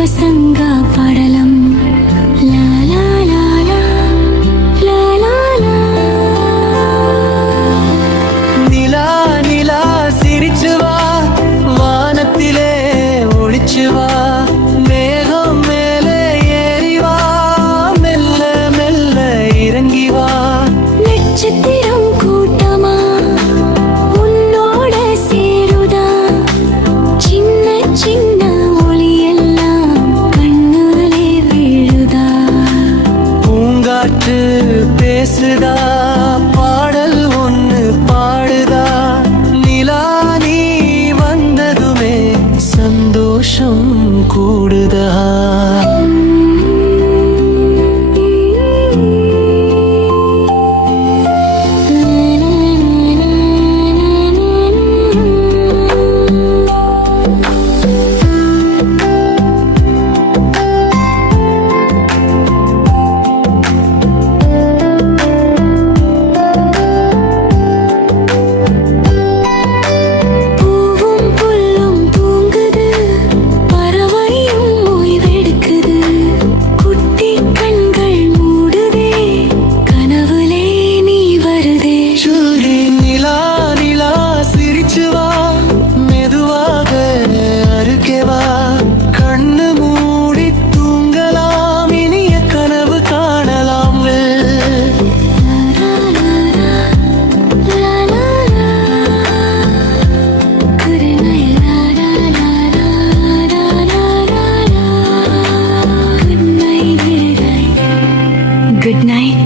பசங்க படலம் நிலா நிலா சிரிச்சுவா வானத்திலே ஒளிச்சுவா மேகம் மேலே ஏறிவா மெல்ல மெல்ல இறங்கிவா நட்சத்திரம் கூட்டமா உன்னோட சேருதா சின்ன சின்ன பேசுதா பாடல் ஒன்று பாடுதா நிலா நீ வந்ததுமே சந்தோஷம் கூடுதா Good night.